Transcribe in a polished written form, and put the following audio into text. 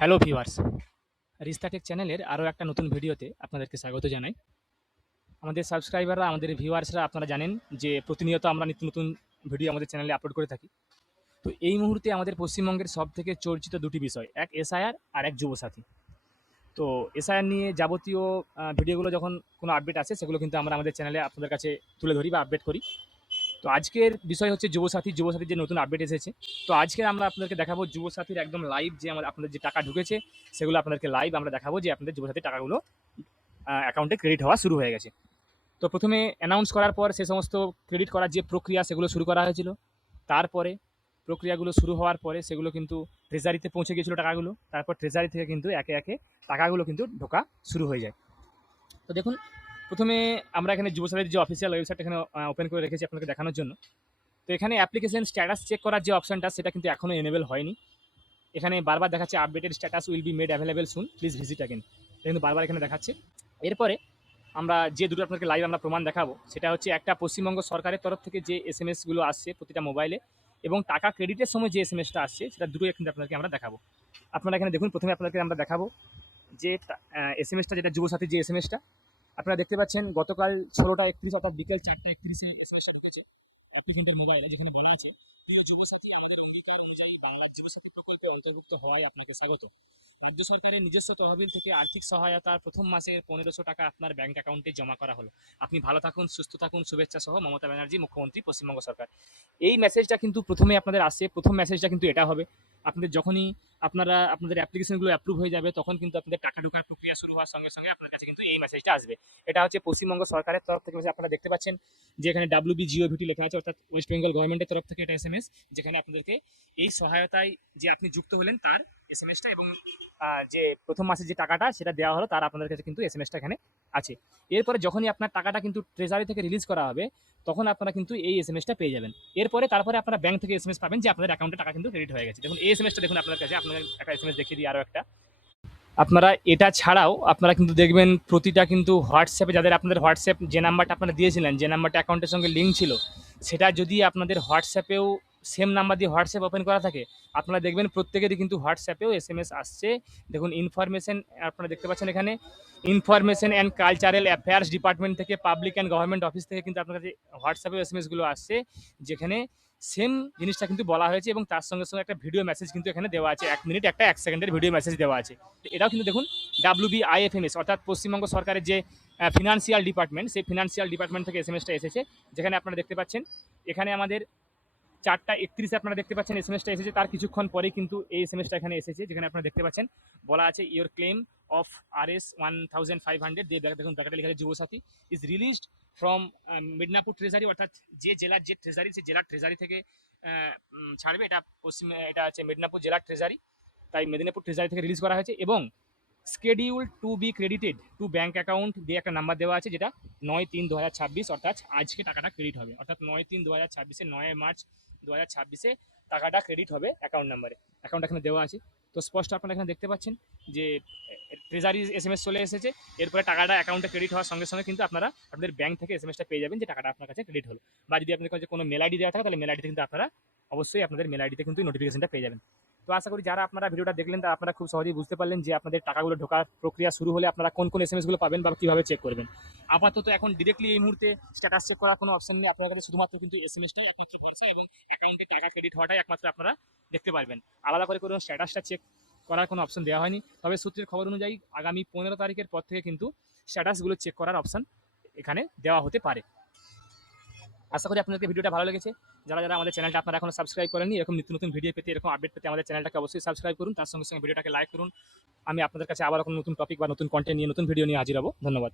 Hello viewers, রিস্তা take চ্যানেলের আরও একটা নতুন ভিডিওতে আপনাদেরকে স্বাগত জানাই। আমাদের সাবস্ক্রাইবাররা, আমাদের ভিউয়ার্সরা আপনারা জানেন যে প্রতিনিয়ত আমরা নিত্য নতুন ভিডিও আমাদের চ্যানেলে আপলোড করে থাকি। তো এই মুহূর্তে আমাদের পশ্চিমবঙ্গের সবথেকে চর্চিত দুটি বিষয়, এক এসআইআর আর এক যুবসাথী। তো এসআইআর নিয়ে যাবতীয় ভিডিওগুলো যখন কোনো আপডেট আসে সেগুলো কিন্তু আমরা আমাদের চ্যানেলে আপনাদের কাছে তুলে ধরি বা আপডেট করি। তো আজকের বিষয় হচ্ছে যুবসাথীর যে নতুন আপডেট এসেছে। তো আজকে আমরা আপনাদেরকে দেখাবো যুবসাথীর একদম লাইভ যে আপনাদের যে টাকা ঢুকেছে সেগুলো আপনাদেরকে লাইভ আমরা দেখাবো যে আপনাদের যুবসাথীর টাকাগুলো অ্যাকাউন্টে ক্রেডিট হওয়া শুরু হয়ে গেছে। তো প্রথমে অ্যানাউন্স করার পর সে সমস্ত ক্রেডিট করার যে প্রক্রিয়া সেগুলো শুরু করা হয়েছিল। তারপরে প্রক্রিয়াগুলো শুরু হওয়ার পরে সেগুলো কিন্তু ট্রেজারিতে পৌঁছে গিয়েছিল টাকাগুলো। তারপর ট্রেজারি থেকে কিন্তু একে একে টাকাগুলো কিন্তু ঢোকা শুরু হয়ে যায়। তো দেখুন, প্রথমে আমরা এখানে যুবসাথীর যে অফিসিয়াল ওয়েবসাইট এখানে ওপেন করে রেখেছি আপনাকে দেখানোর জন্য। তো এখানে অ্যাপ্লিকেশন স্ট্যাটাস চেক করার যে অপশনটা সেটা কিন্তু এখনও এনেবল হয়নি। এখানে বারবার দেখাচ্ছে updated status will be made available soon, please visit again. কিন্তু বারবার এখানে দেখাচ্ছে। এরপরে আমরা যে দুটো আপনাকে লাইভ আমরা প্রমাণ দেখাবো সেটা হচ্ছে একটা পশ্চিমবঙ্গ সরকারের তরফ থেকে যে এসএমএসগুলো আসছে প্রতিটা মোবাইলে, এবং টাকা ক্রেডিটের সময় যে এসএমএসটা আসছে সেটা দুটোই কিন্তু আপনাকে আমরা দেখাবো। আপনারা এখানে দেখুন, প্রথমে আপনাকে আমরা দেখাবো যে এসএমএসটা, যেটা যুবসাথীর যে এসএমএসটা আপনারা দেখতে পাচ্ছেন গতকাল 16টা 31 অর্থাৎ বিকেল 4টা 31 এসএমএসটা ঢুকেছে অ্যাপ্লিকেন্টের মোবাইলে, যেখানে বলা আছে যুবসাথী বাংলার যুবসাথী প্রকল্পে অন্তর্ভুক্ত হওয়ায় আপনাকে স্বাগত। রাজ্য সরকারের নিজস্ব তহবিল থেকে আর্থিক সহায়তার প্রথম মাসের 1500 টাকা আপনার ব্যাংক অ্যাকাউন্টে জমা করা হলো। আপনি ভালো থাকুন, সুস্থ থাকুন, শুভেচ্ছা সহ মমতা ব্যানার্জি, মুখ্যমন্ত্রী, পশ্চিমবঙ্গ সরকার। এই মেসেজটা কিন্তু প্রথমে আপনাদের আসছে, প্রথম মেসেজটা কিন্তু এটা হবে। আপনাদের যখনই আপনাদের অ্যাপ্লিকেশনগুলো অ্যাপ্রুভ হয়ে যাবে তখন কিন্তু আপনাদের টাকা ঢোকার প্রক্রিয়া শুরু হওয়ার সঙ্গে সঙ্গে আপনার কাছে কিন্তু এই মেসেজটা আসবে। এটা হচ্ছে পশ্চিমবঙ্গ সরকারের তরফ থেকে আপনারা দেখতে পাচ্ছেন যে এখানে WBGOVT লেখা আছে, অর্থাৎ ওয়েস্ট বেঙ্গল গভর্নমেন্টের তরফ থেকে এটা এসএমএস, যেখানে আপনাদেরকে এই সহায়তায় যে আপনি যুক্ত হলেন তার এসএমএসটা, এবং যে প্রথম মাসের যে টাকাটা সেটা দেওয়া হলো তার আপনাদের কাছে কিন্তু এসএমএসটা এখানে আছে। এরপরে যখনই আপনার টাকাটা কিন্তু ট্রেজারি থেকে রিলিজ করা হবে তখন আপনারা কিন্তু এই এসএমএসটা পেয়ে যাবেন। তারপরে আপনারা ব্যাংক থেকে এসএমএস পাবেন যে আপনাদের অ্যাকাউন্টে টাকা কিন্তু ক্রেডিট হয়ে গেছে। দেখুন এই এসএমএসটা, দেখুন আপনার কাছে আপনাদের একটা এসএমএস দেখিয়ে দিই আরও একটা। আপনারা এটা ছাড়াও আপনারা কিন্তু দেখবেন প্রতিটা কিন্তু হোয়াটসঅ্যাপে, যাদের আপনাদের হোয়াটসঅ্যাপ যে নাম্বারটা আপনারা দিয়েছিলেন, যে নাম্বারটা অ্যাকাউন্টের সঙ্গে লিঙ্ক ছিল, সেটা যদি আপনাদের হোয়াটসঅ্যাপেও সেম নাম্বার দিয়ে হোয়াটসঅ্যাপ ওপেন করা থাকে, আপনারা দেখবেন প্রত্যেকেরই কিন্তু হোয়াটসঅ্যাপেও এসএমএস আসছে। দেখুন ইনফরমেশন আপনারা দেখতে পাচ্ছেন এখানে, information and cultural affairs department থেকে, পাবলিক অ্যান্ড গভর্নমেন্ট অফিস থেকে কিন্তু আপনার কাছে হোয়াটসঅ্যাপেও এসএমএসগুলো আসছে, যেখানে সেম জিনিসটা কিন্তু বলা হয়েছে, এবং তার সঙ্গে সঙ্গে একটা ভিডিও মেসেজ কিন্তু এখানে দেওয়া আছে, 1 মিনিট একটা 1 সেকেন্ডের ভিডিও মেসেজ দেওয়া আছে। এটাও কিন্তু দেখুন WBIFMS অর্থাৎ পশ্চিমবঙ্গ সরকারের যে ফিনান্সিয়াল ডিপার্টমেন্ট, সেই ফিনান্সিয়াল ডিপার্টমেন্ট থেকে এসএমএসটা এসেছে, যেখানে আপনারা দেখতে পাচ্ছেন এখানে আমাদের 4টা 31 আপনারা দেখতে পাচ্ছেন এসএমএসটা এসেছে। তার কিছুক্ষণ পরেই কিন্তু এই এসএমএসটা এখানে এসেছে, যেখানে আপনারা দেখতে পাচ্ছেন বলা আছে ইওর ক্লেম অফ RS 1500 দিয়ে দেখুন টাকাটা লেখা আছে Yuvasathi is released from Midnapore treasury, অর্থাৎ যে জেলার যে ট্রেজারি, সেই জেলার ট্রেজারি থেকে ছাড়বে। এটা আছে মেদিনীপুর জেলার ট্রেজারি, তাই মেদিনীপুর ট্রেজারি থেকে রিলিজ করা হয়েছে। এবং schedule to be credited to bank account দিয়ে একটা নাম্বার দেওয়া আছে, যেটা 9/3/2026, অর্থাৎ আজকে টাকাটা ক্রেডিট হবে, অর্থাৎ 9/3/2026, 9 মার্চ 2026 টাকাটা ক্রেডিট হবে অ্যাকাউন্ট নাম্বারে। অ্যাকাউন্ট এখানে দেওয়া আছে। তো স্পষ্ট আপনারা এখানে দেখতে পাচ্ছেন যে ট্রেজারি এসএমএস চলে এসেছে। এরপরে টাকাটা অ্যাকাউন্টে ক্রেডিট হওয়ার সঙ্গে সঙ্গে কিন্তু আপনারা আপনাদের ব্যাঙ্ক থেকে এসএমএসটা পেয়ে যাবেন যে টাকাটা আপনার কাছে ক্রেডিট হলো। বা যদি আপনাদের কাছে কোনো মেল আইডি দেওয়া থাকে তাহলে মেল আইডিতে কিন্তু আপনারা অবশ্যই আপনাদের মেল আইডিতে কিন্তু নোটিফিকেশনটা পেয়ে যাবেন। তো আশা করি যারা আপনারা ভিডিওটা দেখলেন তা আপনারা খুব সহজেই বুঝতে পারলেন যে আপনাদের টাকাগুলো ঢোকার প্রক্রিয়া শুরু হলে আপনারা কোন কোন এসএমএসগুলো পাবেন বা কীভাবে চেক করবেন। আপাতত এখন ডিরেক্টলি এই মুহূর্তে স্ট্যাটাস চেক করার কোনো অপশন নেই, আপনার কাছে শুধুমাত্র কিন্তু এসএমএসটাই একমাত্র ভরসা, এবং অ্যাকাউন্টে টাকা ক্রেডিট হওয়াটাই একমাত্র আপনারা দেখতে পারবেন। আলাদা করে কোনো স্ট্যাটাসটা চেক করার কোনো অপশন দেওয়া হয়নি। তবে সূত্রের খবর অনুযায়ী আগামী 15 তারিখের পর থেকে কিন্তু স্ট্যাটাসগুলো চেক করার অপশন এখানে দেওয়া হতে পারে। আশা করি আপনাদেরকে ভিডিওটা ভালো লেগেছে। যারা যারা আমাদের চ্যানেলটা আপনারা এখনো সাবস্ক্রাইব করেননি, এরকম নিত্য নতুন ভিডিও পেতে, এরকম আপডেট পেতে আমাদের চ্যানেলটাকে অবশ্যই সাবস্ক্রাইব করুন। তার সঙ্গে সঙ্গে ভিডিওটাকে লাইক করুন। আমি আপনাদের কাছে আবার কোনো নতুন টপিক বা নতুন কন্টেন্ট নিয়ে, নতুন ভিডিও নিয়ে হাজির হব। ধন্যবাদ।